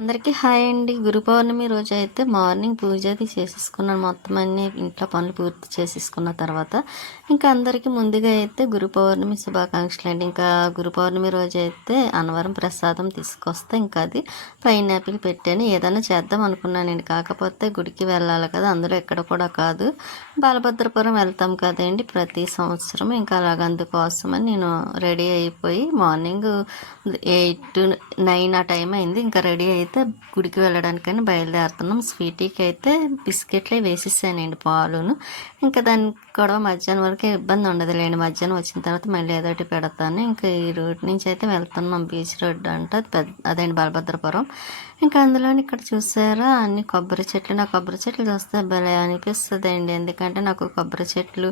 అందరికీ హాయ్ అండి. గురు పౌర్ణమి రోజైతే మార్నింగ్ పూజ అది చేసేసుకున్నాను. మొత్తం అన్నీ ఇంట్లో పనులు పూర్తి చేసేసుకున్న తర్వాత ఇంకా అందరికీ ముందుగా అయితే గురు పౌర్ణమి శుభాకాంక్షలు అండి. ఇంకా గురు పౌర్ణమి రోజైతే అన్నవరం ప్రసాదం తీసుకొస్తే ఇంకా అది పైనాపిల్ పెట్టాను. ఏదైనా చేద్దాం అనుకున్నానండి. కాకపోతే గుడికి వెళ్ళాలి కదా, అందులో ఎక్కడ కూడా కాదు, బాలభద్రపురం వెళ్తాం కదండి ప్రతి సంవత్సరం. ఇంకా అందుకోసమని నేను రెడీ అయిపోయి మార్నింగ్ 8-9 ఆ టైం అయింది. ఇంకా రెడీ అయితే గుడికి వెళ్ళడానికని బయలుదేరుతున్నాం. స్వీటీకి అయితే బిస్కెట్లే వేసేసానండి, పాలును. ఇంకా దానికి కూడా మధ్యాహ్నం వరకు ఇబ్బంది ఉండదులేండి. మధ్యాహ్నం వచ్చిన తర్వాత మళ్ళీ ఏదోటి పెడతాను. ఇంకా ఈ రోడ్ నుంచి అయితే వెళ్తున్నాం. బీచ్ రోడ్ అంటే అదేంటి బలభద్రపురం. ఇంకా అందులోని ఇక్కడ చూసారా అన్ని కొబ్బరి చెట్లు. నా కొబ్బరి చెట్లు చూస్తే భలే అనిపిస్తుంది అండి. ఎందుకంటే నాకు కొబ్బరి చెట్టు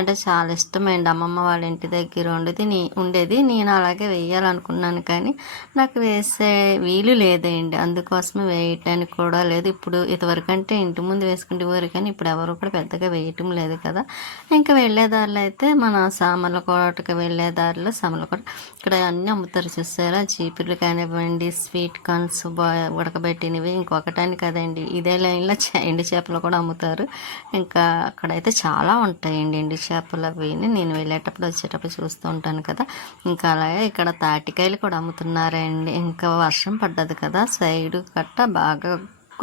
అంటే చాలా ఇష్టమైంది. అమ్మమ్మ వాళ్ళ ఇంటి దగ్గర ఉండేది. నేను అలాగే వేయాలనుకున్నాను కానీ నాకు వేసే వీలు లేదండి. అందుకోసమే వేయటానికి కూడా లేదు. ఇప్పుడు ఇదివరకు అంటే ఇంటి ముందు వేసుకుంటేవారు కానీ ఇప్పుడు ఎవరు కూడా పెద్దగా వేయటం లేదు కదా. ఇంకా వెళ్ళేదారిలో అయితే మన సామర్లకోటకి వెళ్ళేదారిలో సామర్లకోట ఇక్కడ అన్నీ అమ్ముతారు చూసారా. చీపుర్లు కానివ్వండి, స్వీట్ కార్న్స్ ఉడకబెట్టినవి. ఇంకొకటానికి కదండి, ఇదే లైన్లో ఎండు చేపలు కూడా అమ్ముతారు. ఇంకా అక్కడైతే చాలా ఉంటాయండి ఎండు చేపలు. అవి నేను వెళ్ళేటప్పుడు వచ్చేటప్పుడు చూస్తూ ఉంటాను కదా. ఇంకా అలాగే ఇక్కడ తాటికాయలు కూడా అమ్ముతున్నారండి. ఇంకా వర్షం పడ్డది కదా, సైడు కట్ట బాగా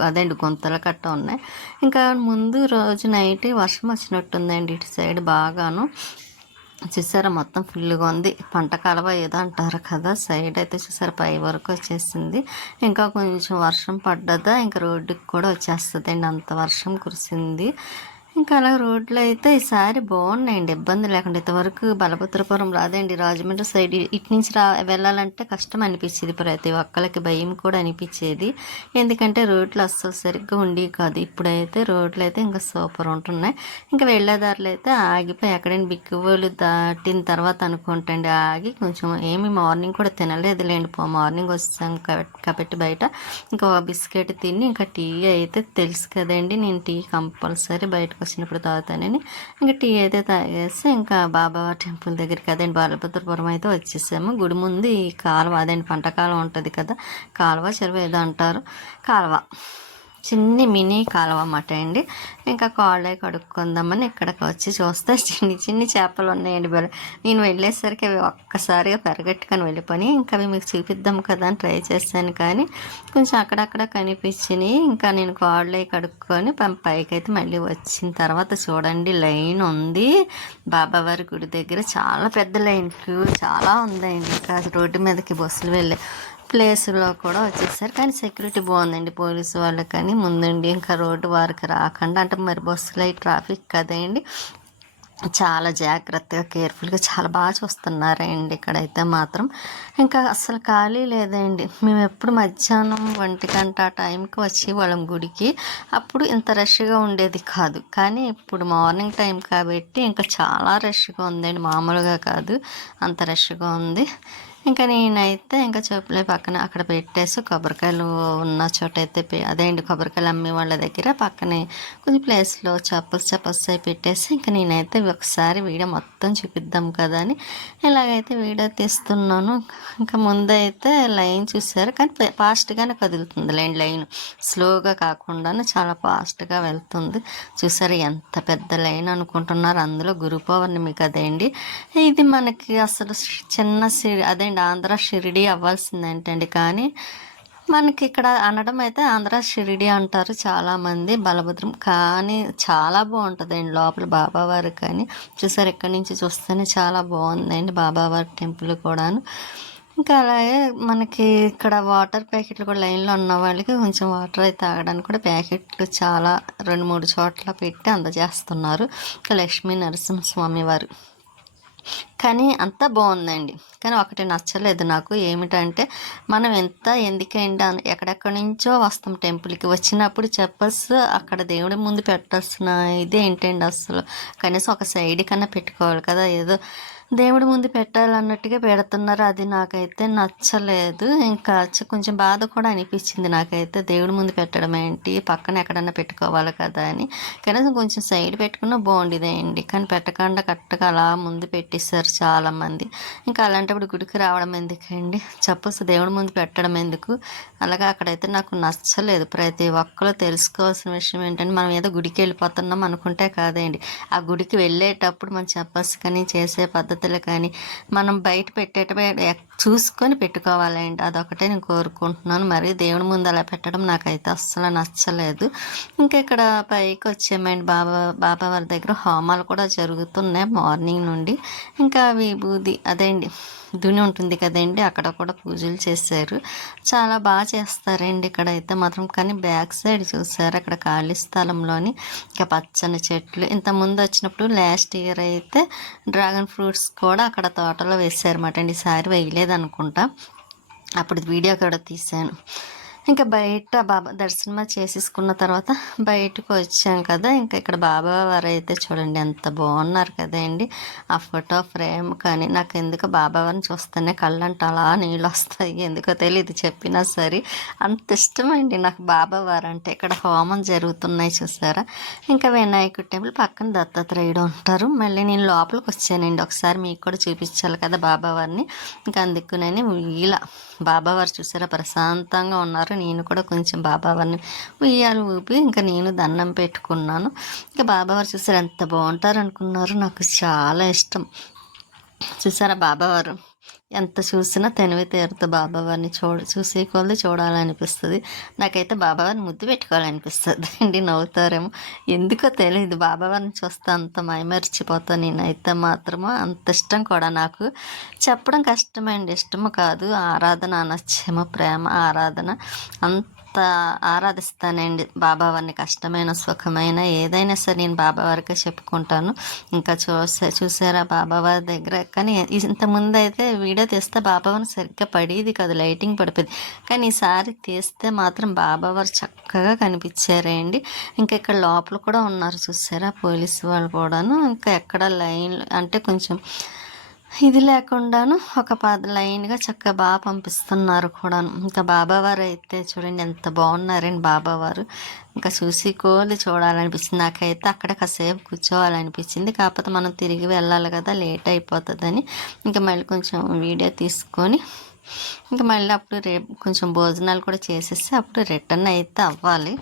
అదేంటి గుంతల కట్ట ఉన్నాయి. ఇంకా ముందు రోజు నైట్ వర్షం వచ్చినట్టుందండి ఇటు సైడ్ బాగాను. చూసారా మొత్తం ఫుల్గా ఉంది. పంట కాలువ ఏదో అంటారు కదా, సైడ్ అయితే చూసారా పై వరకు వచ్చేసింది. ఇంకా కొంచెం వర్షం పడ్డదా ఇంకా రోడ్డుకి కూడా వచ్చేస్తుంది అండి, అంత వర్షం కురిసింది. ఇంకా అలా రోడ్లు అయితే ఈసారి బాగున్నాయండి, ఇబ్బంది లేకుండా. ఇంతవరకు బలభద్రపురం రాదండి, రాజమండ్రి సైడ్ ఇటు నుంచి వెళ్ళాలంటే కష్టం అనిపించేది. ప్రతి ఒక్కరికి భయం కూడా అనిపించేది, ఎందుకంటే రోడ్లు అస్సలు సరిగ్గా ఉండేవి కాదు. ఇప్పుడైతే రోడ్లు అయితే ఇంకా సూపర్ ఉంటున్నాయి. ఇంకా వెళ్ళేదారులు అయితే ఆగిపోయి ఎక్కడైనా బిక్కువోలు దాటిన తర్వాత అనుకుంటండి ఆగి కొంచెం ఏమి మార్నింగ్ కూడా తినలేదులేండి. మార్నింగ్ వచ్చాం కాబట్టి బయట ఇంకా బిస్కెట్ తిని ఇంకా టీ అయితే తెలుసు కదండి, నేను టీ కంపల్సరీ బయటకు వచ్చినప్పుడు తాగుతానని ఇంకా టీ అయితే తాగేసి ఇంకా బాబా టెంపుల్ దగ్గరికి అదేంటి బాలభద్రపురం అయితే వచ్చేసాము. గుడి ముందు ఈ కాలువ అదేంటి పంట కాలువ ఉంటుంది కదా, కాలువ చెరువు ఏదో అంటారు, కాలువ చిన్ని మినీ కాలువ అన్నమాట అండి. ఇంకా కాళ్ళే కడుక్కుందామని ఇక్కడికి వచ్చి చూస్తే చిన్ని చేపలు ఉన్నాయండి. నేను వెళ్ళేసరికి అవి ఒక్కసారిగా పెరగట్టుకొని వెళ్ళిపోయి ఇంకా అవి మీకు చూపిద్దాం కదా అని ట్రై చేశాను కానీ కొంచెం అక్కడక్కడ కనిపించినాయి. ఇంకా నేను కాళ్ళే కడుక్కొని పైకి అయితే మళ్ళీ వచ్చిన తర్వాత చూడండి లైన్ ఉంది బాబావారి గుడి దగ్గర. చాలా పెద్ద లైన్, క్యూ చాలా ఉందండి. ఇంకా రోడ్డు మీదకి బస్సులు వెళ్ళే ప్లేస్లో కూడా వచ్చేసారు కానీ సెక్యూరిటీ బాగుందండి పోలీసు వాళ్ళకి. కానీ ముందుండి ఇంకా రోడ్డు వారికి రాకుండా, అంటే మరి బస్సులు అయి ట్రాఫిక్ కదండి, చాలా జాగ్రత్తగా కేర్ఫుల్గా చాలా బాగా చూస్తున్నారండి ఇక్కడైతే మాత్రం. ఇంకా అస్సలు ఖాళీ లేదండి. మేము ఎప్పుడు మధ్యాహ్నం 1 గంట ఆ టైంకి వచ్చి వాళ్ళం గుడికి, అప్పుడు ఇంత రష్గా ఉండేది కాదు. కానీ ఇప్పుడు మార్నింగ్ టైం కాబట్టి ఇంకా చాలా రష్గా ఉందండి, మామూలుగా కాదు, అంత రష్గా ఉంది. ఇంకా నేనైతే ఇంకా చెప్పులే పక్కన అక్కడ పెట్టేసి కొబ్బరికాయలు ఉన్న చోట అయితే అదేంటి కొబ్బరికాయలు అమ్మే వాళ్ళ దగ్గర పక్కనే కొంచెం ప్లేస్లో చెప్పల్స్ అవి పెట్టేసి ఇంకా నేనైతే ఒకసారి వీడియో మొత్తం చూపిద్దాం కదా అని ఇలాగైతే వీడియో తీస్తున్నాను. ఇంకా ముందైతే లైన్ చూసారు కానీ ఫాస్ట్గానే కదులుతుంది లైన్ స్లోగా కాకుండా చాలా ఫాస్ట్గా వెళ్తుంది. చూసారు ఎంత పెద్ద లైన్ అనుకుంటున్నారు, అందులో గురు పౌర్ణమి కదండి. ఇది మనకి అసలు చిన్న అదేంటి ఆంధ్ర షిరిడి అవ్వాల్సింది ఏంటండి, కానీ మనకి ఇక్కడ అనడం అయితే ఆంధ్ర షిరిడి అంటారు చాలామంది బలభద్రం. కానీ చాలా బాగుంటుందండి లోపల బాబావారు. కానీ చూసారు ఎక్కడి నుంచి చూస్తేనే చాలా బాగుందండి బాబావారి టెంపుల్ కూడాను. ఇంకా అలాగే మనకి ఇక్కడ వాటర్ ప్యాకెట్లు కూడా లైన్లో ఉన్న వాళ్ళకి కొంచెం వాటర్ అయితే తాగడానికి కూడా ప్యాకెట్లు చాలా 2-3 చోట్ల పెట్టి అందజేస్తున్నారు. ఇంకా లక్ష్మీ నరసింహస్వామి వారు కానీ అంతా బాగుందండి. కానీ ఒకటి నచ్చలేదు నాకు, ఏమిటంటే మనం ఎందుకంటే ఎక్కడెక్కడి నుంచో వస్తాం టెంపుల్కి, వచ్చినప్పుడు చెప్పల్స్ అక్కడ దేవుడి ముందు పెట్టాల్సిన ఇదే ఏంటండి అసలు. కనీసం ఒక సైడ్ కన్నా పెట్టుకోవాలి కదా, ఏదో దేవుడి ముందు పెట్టాలన్నట్టుగా పెడుతున్నారు. అది నాకైతే నచ్చలేదు. ఇంకా కొంచెం బాధ కూడా అనిపించింది నాకైతే. దేవుడి ముందు పెట్టడం ఏంటి, పక్కన ఎక్కడన్నా పెట్టుకోవాలి కదా అని. కనీసం కొంచెం సైడ్ పెట్టుకున్నా బాగుండేదండి. కానీ పెట్టకుండా కరెక్ట్గా అలా ముందు పెట్టేశారు చాలామంది. ఇంకా అలాంటప్పుడు గుడికి రావడం ఎందుకండి, చెప్పల్స్ దేవుడి ముందు పెట్టడం ఎందుకు, అలాగా అక్కడైతే నాకు నచ్చలేదు. ప్రతి ఒక్కరు తెలుసుకోవాల్సిన విషయం ఏంటంటే, మనం ఏదో గుడికి వెళ్ళిపోతున్నాం అనుకుంటే కాదండి, ఆ గుడికి వెళ్ళేటప్పుడు మనం చెప్పల్స్ కానీ చేసే పద్ధతులు కానీ మనం బయట పెట్టేటప్పుడు చూసుకొని పెట్టుకోవాలండి. అదొకటే నేను కోరుకుంటున్నాను. మరి దేవుడి ముందు అలా పెట్టడం నాకైతే అస్సలు నచ్చలేదు. ఇంకా ఇక్కడ పైకి వచ్చామండి. బాబా వారి దగ్గర హోమాలు కూడా జరుగుతున్నాయి మార్నింగ్ నుండి. ఇంకా విభూది అదేండి దుని ఉంటుంది కదండి, అక్కడ కూడా పూజలు చేశారు. చాలా బాగా చేస్తారండి ఇక్కడ అయితే మాత్రం. కానీ బ్యాక్ సైడ్ చూసారు అక్కడ ఖాళీ స్థలంలోని ఇంకా పచ్చని చెట్లు. ఇంత ముందు వచ్చినప్పుడు లాస్ట్ ఇయర్ అయితే డ్రాగన్ ఫ్రూట్స్ కూడా అక్కడ తోటలో వేసారన్నమాట అండి. ఈసారి వేయలేదు అనుకుంటా, అప్పుడు వీడియో కూడా తీశాను. ఇంకా బయట బాబా దర్శనం చేసేసుకున్న తర్వాత బయటకు వచ్చాం కదా. ఇంకా ఇక్కడ బాబా వారు అయితే చూడండి ఎంత బాగున్నారు కదండి. ఆ ఫోటో ఫ్రేమ్ కానీ నాకు ఎందుకో బాబా వారిని చూస్తేనే కళ్ళంటే అలా నీళ్ళు వస్తాయి, ఎందుకో తెలియదు, చెప్పినా సరే అంత ఇష్టమండి నాకు బాబా వారు అంటే. ఇక్కడ హోమం జరుగుతున్నాయి చూసారా. ఇంకా వినాయకుడి టెంపుల్ పక్కన దత్తాత్రేయుడు ఉంటారు. మళ్ళీ నేను లోపలికి వచ్చానండి, ఒకసారి మీకు కూడా చూపించాలి కదా బాబా వారిని. ఇంకా అందుకు నేను ఇలా బాబావారు చూసారా ప్రశాంతంగా ఉన్నారు. నేను కూడా కొంచెం బాబావారిని ఉయ్యాలు ఊపి ఇంకా నేను దండం పెట్టుకున్నాను. ఇంకా బాబావారు చూసారా ఎంత బాగుంటారు అనుకున్నారు. నాకు చాలా ఇష్టం. చూసారా బాబావారు ఎంత చూసినా తనివి తీరుతుంది. బాబావారిని చూసే కొద్ది చూడాలనిపిస్తుంది. నాకైతే బాబావారిని ముద్దు పెట్టుకోవాలనిపిస్తుంది అండి. నవ్వుతారేమో, ఎందుకో తెలియదు, బాబావారిని చూస్తే అంత మైమరిచిపోతాను నేనైతే మాత్రము. అంత ఇష్టం కూడా నాకు. చెప్పడం కష్టమండి, ఇష్టము కాదు. ఆరాధన అనొచ్చేమో, ప్రేమ ఆరాధన. అంత ఆరాధిస్తానండి బాబావారిని. కష్టమైన సుఖమైన ఏదైనా సరే నేను బాబావారికే చెప్పుకుంటాను. ఇంకా చూసారా బాబావారి దగ్గర. కానీ ఇంతకుముందు అయితే వీడియో తీస్తే బాబావారిని సరిగ్గా పడేది కాదు, లైటింగ్ పడిపోయింది. కానీ ఈసారి తీస్తే మాత్రం బాబావారు చక్కగా కనిపించారండి. ఇంకా ఇక్కడ లోపల కూడా ఉన్నారు చూసారా పోలీసు వాళ్ళు కూడాను. ఇంకా ఎక్కడ లైన్ అంటే కొంచెం ఇది లేకుండాను ఒక లైన్గా చక్కగా బాగా పంపిస్తున్నారు కూడాను. ఇంకా బాబావారు అయితే చూడండి ఎంత బాగున్నారండి బాబావారు. ఇంకా చూసి కోళ్ళు చూడాలనిపించింది నాకైతే. అక్కడ కాసేపు కూర్చోవాలనిపించింది. కాకపోతే మనం తిరిగి వెళ్ళాలి కదా, లేట్ అయిపోతుందని ఇంకా మళ్ళీ కొంచెం వీడియో తీసుకొని ఇంకా మళ్ళీ అప్పుడు రేపు కొంచెం భోజనాలు కూడా చేసేసి అప్పుడు రిటర్న్ అయితే అవ్వాలి.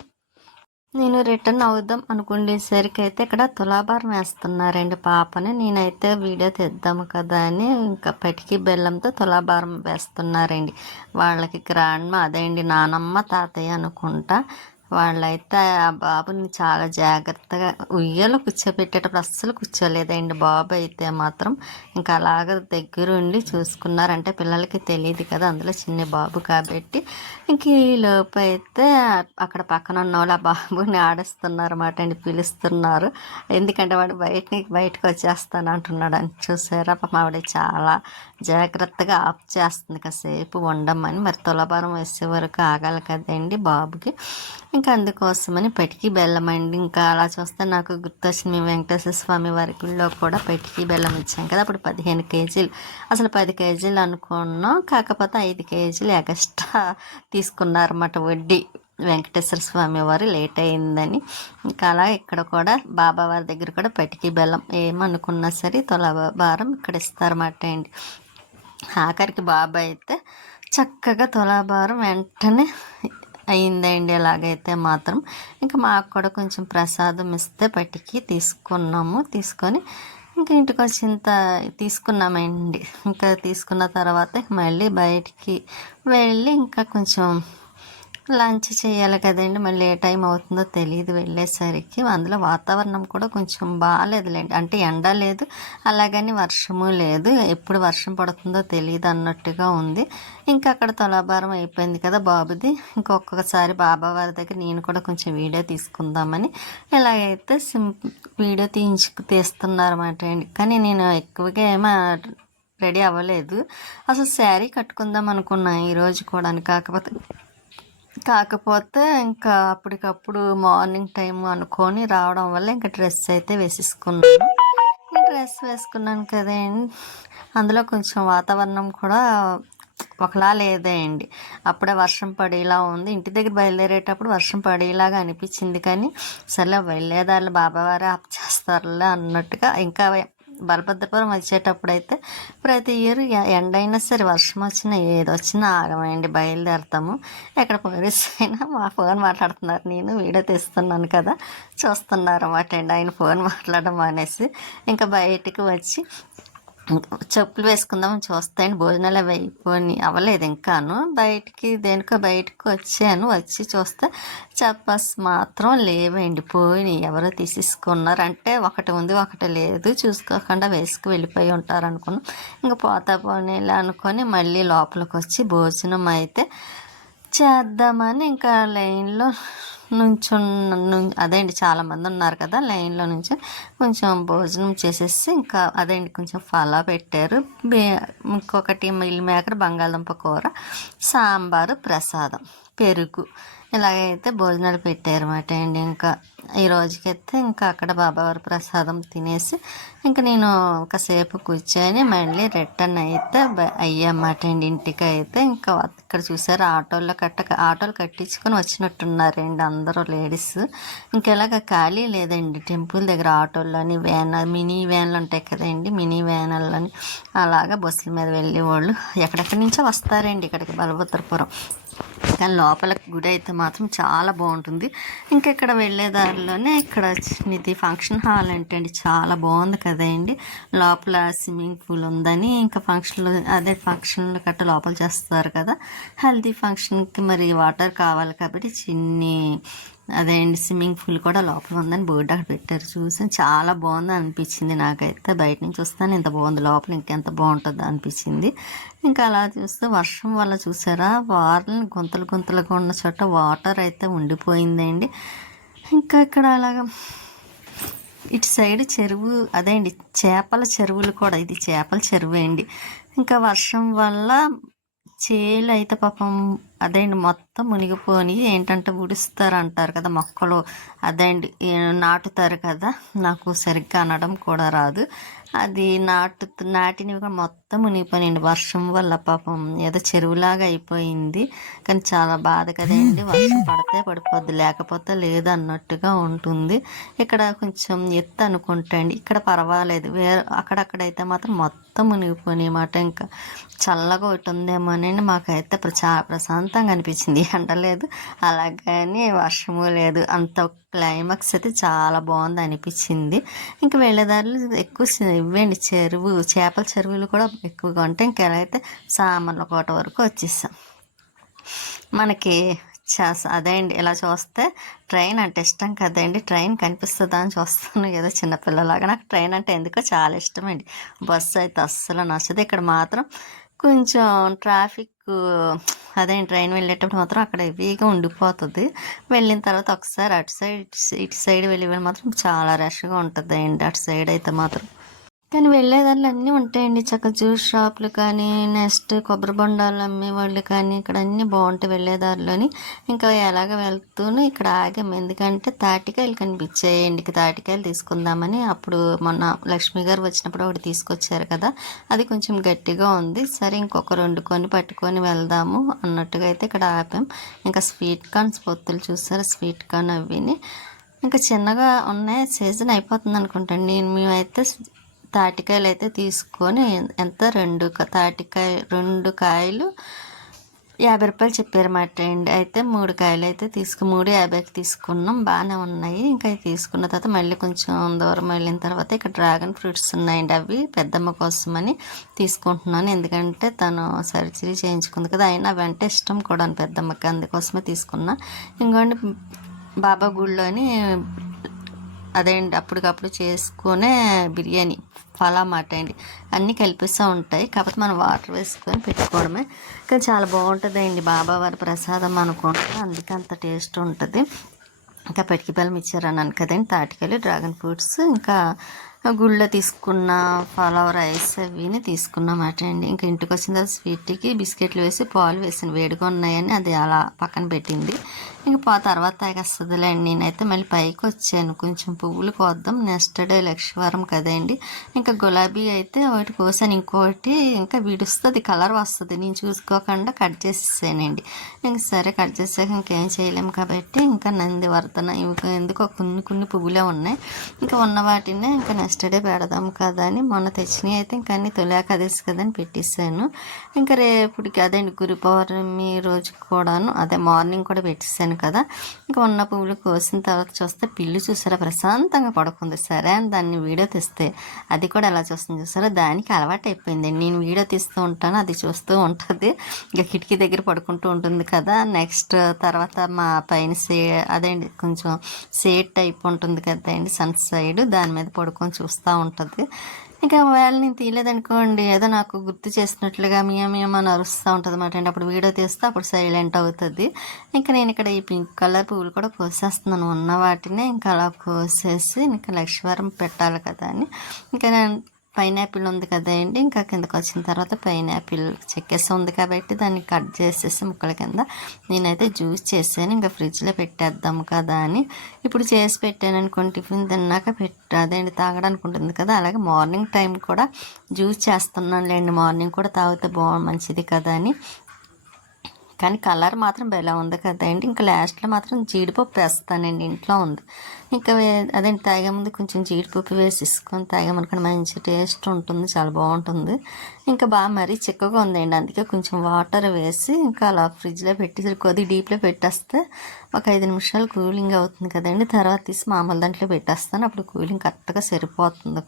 నేను రిటర్న్ అవుదాం అనుకునేసరికి అయితే ఇక్కడ తులాభారం వేస్తున్నారండి పాపని. నేనైతే వీడియో తెద్దాము కదా అని ఇంకా పటికి బెల్లంతో తులాభారం వేస్తున్నారండి. వాళ్ళకి గ్రాండ్మ అదేండి నానమ్మ తాతయ్య అనుకుంటా. వాళ్ళైతే ఆ బాబుని చాలా జాగ్రత్తగా ఉయ్యలో కూర్చోబెట్టేటప్పుడు అస్సలు కూర్చోలేదండి బాబు అయితే మాత్రం. ఇంకా అలాగ దగ్గరుండి చూసుకున్నారంటే పిల్లలకి తెలియదు కదా, అందులో చిన్న బాబు కాబట్టి. ఇంక ఈ లోపు అయితే అక్కడ పక్కన ఉన్న వాళ్ళు ఆ బాబుని ఆడిస్తున్నారు అన్నమాట అండి, పిలుస్తున్నారు. ఎందుకంటే వాడు బయటకు వచ్చేస్తాను అంటున్నాడు అని. చూసారా పాపం ఆవిడ చాలా జాగ్రత్తగా ఆఫ్ చేస్తుంది కాసేపు ఉండమని. మరి తులాభారం వేసే వరకు ఆగాలి కదండి బాబుకి. ఇంకా అందుకోసమని పటికి బెల్లం అండి. ఇంకా అలా చూస్తే నాకు గుర్తొచ్చింది, మేము వెంకటేశ్వర స్వామి వారి గుళ్ళో కూడా పటికి బెల్లం ఇచ్చాం కదా, అప్పుడు 15 కేజీలు, అసలు 10 కేజీలు అనుకున్నాం. కాకపోతే 5 కేజీలు ఎక్స్ట్రా తీసుకున్నారన్నమాట వడ్డీ వెంకటేశ్వర స్వామి వారు, లేట్ అయిందని. ఇంకా అలా ఇక్కడ కూడా బాబావారి దగ్గర కూడా పటికి బెల్లం ఏమనుకున్నా సరే తులాభారం ఇక్కడ ఇస్తారన్నమాట అండి. ఆఖరికి బాబా అయితే చక్కగా తులాభారం వెంటనే అయిందండి. ఎలాగైతే మాత్రం ఇంకా మాకు కూడా కొంచెం ప్రసాదం ఇస్తే పట్టికి తీసుకున్నాము. తీసుకొని ఇంకా ఇంటికి వచ్చింత తీసుకున్నామండి. ఇంకా తీసుకున్న తర్వాత మళ్ళీ బయటికి వెళ్ళి ఇంకా కొంచెం లంచ్ చేయాలి కదండి. మళ్ళీ ఏ టైం అవుతుందో తెలియదు వెళ్ళేసరికి. అందులో వాతావరణం కూడా కొంచెం బాగాలేదులేండి, అంటే ఎండ లేదు అలాగని వర్షము లేదు, ఎప్పుడు వర్షం పడుతుందో తెలియదు అన్నట్టుగా ఉంది. ఇంకా అక్కడ తులాభారం అయిపోయింది కదా బాబుది. ఇంకొకసారి బాబావారి దగ్గర నేను కూడా కొంచెం వీడియో తీసుకుందామని ఎలాగైతే వీడియో తీస్తున్నారన్నమాట అండి. కానీ నేను ఎక్కువగా ఏమో రెడీ అవ్వలేదు. అసలు శారీ కట్టుకుందాం అనుకున్నా ఈరోజు కూడా. కాకపోతే ఇంకా అప్పటికప్పుడు మార్నింగ్ టైం అనుకొని రావడం వల్ల ఇంకా డ్రెస్ అయితే వేసేసుకున్నాను. డ్రెస్ వేసుకున్నాను కదండి, అందులో కొంచెం వాతావరణం కూడా ఒకలా లేదండి. అప్పుడే వర్షం పడేలా ఉంది. ఇంటి దగ్గర బయలుదేరేటప్పుడు వర్షం పడేలాగా అనిపించింది, కానీ సరే వెళ్ళేదారులు బాబావారే ఆప్ చేస్తారులే అన్నట్టుగా. ఇంకా బలభద్రపురం వచ్చేటప్పుడు అయితే ప్రతి ఇయర్ ఎండైనా సరే వర్షం వచ్చినా ఏదొచ్చినా ఆగమండి, బయలుదేరుతాము. ఎక్కడ పోలీస్ అయినా మా ఫోన్ మాట్లాడుతున్నారు, నేను వీడియో తీస్తున్నాను కదా, చూస్తున్నారు అన్నమాట అండి ఆయన ఫోన్ మాట్లాడడం అనేసి. ఇంకా బయటికి వచ్చి చెప్పులు వేసుకుందామని చూస్తాయండి, భోజనాలు అవి అయిపోయి అవ్వలేదు ఇంకాను. దేనికో బయటకు వచ్చాను, వచ్చి చూస్తే చెప్పస్ మాత్రం లేవండి, పోయినాయి. ఎవరో తీసేసుకున్నారు, అంటే ఒకటి ఉంది ఒకటి లేదు, చూసుకోకుండా వేసుకు వెళ్ళిపోయి ఉంటారు అనుకున్నాం. ఇంకా పోతా పోనీలే అనుకొని మళ్ళీ లోపలికి వచ్చి భోజనం అయితే చేద్దామని ఇంకా లైన్లో అదేంటి చాలామంది ఉన్నారు కదా, లైన్లో నుంచి కొంచెం భోజనం చేసేసి ఇంకా అదేంటి కొంచెం ఫలా పెట్టారు, ఇంకొకటి మిల్ మేకర్, బంగాళదుంప కూర, సాంబారు, ప్రసాదం, పెరుగు, ఇలాగైతే భోజనాలు పెట్టారన్నమాట అండి. ఇంకా ఈ రోజుకైతే ఇంకా అక్కడ బాబావారి ప్రసాదం తినేసి ఇంకా నేను ఒకసేపు కూర్చొని మళ్ళీ రిటర్న్ అయితే అయ్యన్నమాట అండి ఇంటికి. అయితే ఇంకా ఇక్కడ చూసారు ఆటోలు కట్టించుకొని వచ్చినట్టున్నారండి అందరూ లేడీస్. ఇంకెలాగ ఖాళీ లేదండి టెంపుల్ దగ్గర, ఆటోల్లోని మినీ వ్యాన్లు ఉంటాయి కదండి, మినీ వ్యాన్లని అలాగా బస్సుల మీద వెళ్ళే వాళ్ళు ఎక్కడెక్కడి నుంచో వస్తారండి ఇక్కడికి బలభద్రపురం. కానీ లోపల గుడి అయితే మాత్రం చాలా బాగుంటుంది. ఇంకా ఇక్కడ వెళ్ళేదారిలోనే ఇక్కడ ఇది ఫంక్షన్ హాల్ అంటే అండి చాలా బాగుంది కదండి. లోపల స్విమ్మింగ్ పూల్ ఉందని, ఇంకా ఫంక్షన్లు గట్ట లోపల చేస్తారు కదా, హెల్దీ ఫంక్షన్కి మరి వాటర్ కావాలి కాబట్టి స్విమ్మింగ్ పూల్ కూడా లోపల ఉందని బోర్డు అక్కడ పెట్టారు. చూసి చాలా బాగుంది అనిపించింది నాకైతే. బయట నుంచి వస్తాను ఇంత బాగుంది, లోపల ఇంకెంత బాగుంటుందో అనిపించింది. ఇంకా అలా చూస్తే వర్షం వల్ల చూసారా వారిని గుంతలుగా ఉన్న చోట వాటర్ అయితే ఉండిపోయిందండి. ఇంకా ఇక్కడ అలాగా ఇటు సైడ్ చెరువు, చేపల చెరువులు కూడా, ఇది చేపల చెరువు అండి. ఇంకా వర్షం వల్ల చేలు అయితే పాపం మొత్తం మునిగిపోయి ఏంటంటే ఉడుస్తారు అంటారు కదా మొక్కలు, నాటుతారు కదా, నాకు సరిగ్గా అనడం కూడా రాదు. అది నాటినవి కూడా మొత్తం మునిగిపోయినాయండి వర్షం వల్ల. పాపం ఏదో చెరువులాగా అయిపోయింది, కానీ చాలా బాధ కదండి. వర్షం పడితే పడిపోద్ది, లేకపోతే లేదు అన్నట్టుగా ఉంటుంది. ఇక్కడ కొంచెం ఎత్తు అనుకుంటా అండి, ఇక్కడ పర్వాలేదు, అక్కడక్కడైతే మాత్రం మొత్తం మునిగిపోయినాయి అన్నమాట. ఇంకా చల్లగా ఒకటి ఉందేమోనండి, మాకైతే చాలా ప్రశాంతంగా అనిపించింది. ఎండలేదు అలాగని వర్షము లేదు, అంత క్లైమాక్స్ అయితే చాలా బాగుంది అనిపించింది. ఇంకా వెళ్ళేదారులు ఎక్కువ ఇవ్వండి చేపల చెరువులు కూడా ఎక్కువగా ఉంటాయి. ఇంకా ఎలా అయితే సామర్లకోట వరకు వచ్చేసాం. మనకి ఇలా చూస్తే ట్రైన్ అంటే ఇష్టం కదండి, ట్రైన్ కనిపిస్తుందా అని చూస్తాను ఏదో చిన్నపిల్లలాగా. నాకు ట్రైన్ అంటే ఎందుకో చాలా ఇష్టం అండి, బస్సు అయితే అస్సలు నచ్చదు. ఇక్కడ మాత్రం కొంచెం ట్రాఫిక్ ట్రైన్ వెళ్ళేటప్పుడు మాత్రం అక్కడ హెవీగా ఉండిపోతుంది. వెళ్ళిన తర్వాత ఒకసారి ఇటు సైడ్ వెళ్ళి మాత్రం చాలా రష్గా ఉంటుంది అండి అటు సైడ్ అయితే మాత్రం. కానీ వెళ్ళేదారులు అన్నీ ఉంటాయండి, చక్కగా జ్యూస్ షాపులు కానీ, నెక్స్ట్ కొబ్బరి బొండాలు అమ్మేవాళ్ళు కానీ, ఇక్కడ అన్నీ బాగుంటాయి వెళ్ళేదారిలోని. ఇంకా ఎలాగ వెళ్తూనే ఇక్కడ ఆగాము, ఎందుకంటే తాటికాయలు కనిపించాయండి, తాటికాయలు తీసుకుందామని. అప్పుడు మొన్న లక్ష్మి గారు వచ్చినప్పుడు ఒకటి తీసుకొచ్చారు కదా, అది కొంచెం గట్టిగా ఉంది. సరే ఇంకొక 2 కొని పట్టుకొని వెళ్దాము అన్నట్టుగా అయితే ఇక్కడ ఆపాం. ఇంకా స్వీట్ కార్న్స్ పొత్తులు చూసారు, స్వీట్ కార్న్ అవిని ఇంకా చిన్నగా ఉన్నాయి, సీజన్ అయిపోతుంది అనుకుంటాండి. మేమైతే తాటికాయలు అయితే తీసుకొని ఎంత 2 కాయలు 50 రూపాయలు చెప్పారన్నమాట అండి. అయితే 3 కాయలు అయితే 3.50కి తీసుకున్నాం, బాగానే ఉన్నాయి. ఇంకా తీసుకున్న తర్వాత మళ్ళీ కొంచెం దూరం వెళ్ళిన తర్వాత ఇక్కడ డ్రాగన్ ఫ్రూట్స్ ఉన్నాయండి, అవి పెద్దమ్మ కోసమని తీసుకుంటున్నాను. ఎందుకంటే తను సర్జరీ చేయించుకుంది కదా, అయినా అవి అంటే ఇష్టం కూడా పెద్దమ్మకి, అందుకోసమే తీసుకున్నా. ఇంకోండి బాబా గుడిలోని అప్పటికప్పుడు చేసుకునే బిర్యానీ ఫలా మాట అండి, అన్నీ కలిపిస్తూ ఉంటాయి, కాకపోతే మనం వాటర్ వేసుకొని పెట్టుకోవడమే. కానీ చాలా బాగుంటుందండి, బాబావారి ప్రసాదం అనుకుంటే అందుకే అంత టేస్ట్ ఉంటుంది. ఇంకా పెటికి బెల్లం ఇచ్చారన్నాను కదండి, తాటికాయలు, డ్రాగన్ ఫ్రూట్స్, ఇంకా గుళ్ళో తీసుకున్న పలావ్ రైస్ అవిని తీసుకున్నమాట అండి. ఇంకా ఇంటికి వచ్చిన తర్వాత స్వీట్కి బిస్కెట్లు వేసి పాలు వేసాను, వేడిగా ఉన్నాయని అది అలా పక్కన పెట్టింది. ఇంక తర్వాత తాగేస్తుందిలేండి. నేనైతే మళ్ళీ పైకి వచ్చాను, కొంచెం పువ్వులు కోద్దాం, నెక్స్ట్ డే లక్షవారం కదండి. ఇంకా గులాబీ అయితే ఒకటి కోసాను, ఇంకోటి ఇంకా విడుస్తుంది, కలర్ వస్తుంది, నేను చూసుకోకుండా కట్ చేసేసానండి. ఇంక సరే కట్ చేసాక ఇంకేం చేయలేము కాబట్టి ఇంకా నందివర్ధన ఇంకా ఎందుకో కొన్ని పువ్వులే ఉన్నాయి, ఇంకా ఉన్న వాటినే ఇంకా నెక్స్ట్ డే పెడదాం కదా అని మొన్న తెచ్చినవి అయితే ఇంకా అన్ని తొలేకదేసి కదా అని పెట్టేశాను. ఇంకా రేపుడికి అదేంటి గురు పౌర్ణమి రోజు కూడాను అదే మార్నింగ్ కూడా పెట్టేశాను కదా. ఇంకా ఉన్న పువ్వులు కోసిన తర్వాత చూస్తే పిల్లి చూసారా ప్రశాంతంగా పడుకుంది. సరే అని దాన్ని వీడియో తీస్తే అది కూడా ఎలా చూస్తుంది చూసారా, దానికి అలవాటు అయిపోయింది. నేను వీడియో తీస్తూ ఉంటాను, అది చూస్తూ ఉంటుంది. ఇంకా కిటికీ దగ్గర పడుకుంటూ ఉంటుంది కదా. నెక్స్ట్ తర్వాత మా పైన అదేంటి కొంచెం సేట్ టైప్ ఉంటుంది కదండి సన్ సైడ్, దాని మీద పడుకొని చూస్తూ ఉంటుంది. ఇంకా ఒకవేళ నేను తీయలేదనుకోండి ఏదో నాకు గుర్తు చేసినట్లుగా మియమని అరుస్తూ ఉంటుంది అన్నమాట అండి. అప్పుడు వీడియో తీస్తే అప్పుడు సైలెంట్ అవుతుంది. ఇంకా నేను ఇక్కడ ఈ పింక్ కలర్ పువ్వులు కూడా కోసేస్తున్నాను, ఉన్న వాటినే ఇంకా అలా కోసేసి ఇంకా లక్షవారం పెట్టాలి కదా అని. ఇంకా నేను పైనాపిల్ ఉంది కదండి, ఇంకా కిందకు వచ్చిన తర్వాత పైనాపిల్ చెక్కేసి ఉంది కాబట్టి దాన్ని కట్ చేసేసి ముక్కల కింద నేనైతే జ్యూస్ చేసాను. ఇంకా ఫ్రిడ్జ్లో పెట్టేద్దాం కదా అని ఇప్పుడు చేసి పెట్టాను అనుకోండి, టిఫిన్ తిన్నాక అదేంటి తాగడానికి ఉంటుంది కదా. అలాగే మార్నింగ్ టైం కూడా జ్యూస్ చేస్తున్నాను లేండి, మార్నింగ్ కూడా తాగితే మంచిది కదా అని. కానీ కలర్ మాత్రం భలే ఉంది కదండి. ఇంకా లాస్ట్లో మాత్రం జీడిపప్పు వేస్తానండి, ఇంట్లో ఉంది. ఇంకా అదేంటి తాగే ముందు కొంచెం జీడిపప్పు వేసేసుకొని తాగామనుకోండి మంచి టేస్ట్ ఉంటుంది, చాలా బాగుంటుంది. ఇంకా బాగా మరీ చిక్కగా ఉందండి, అందుకే కొంచెం వాటర్ వేసి ఇంకా అలా ఫ్రిడ్జ్లో పెట్టి కొద్దిగా డీప్లో పెట్టేస్తే ఒక 5 నిమిషాలు కూలింగ్ అవుతుంది కదండి. తర్వాత తీసి మామూలు దాంట్లో పెట్టేస్తాను, అప్పుడు కూలింగ్ కరెక్ట్గా సరిపోతుంది.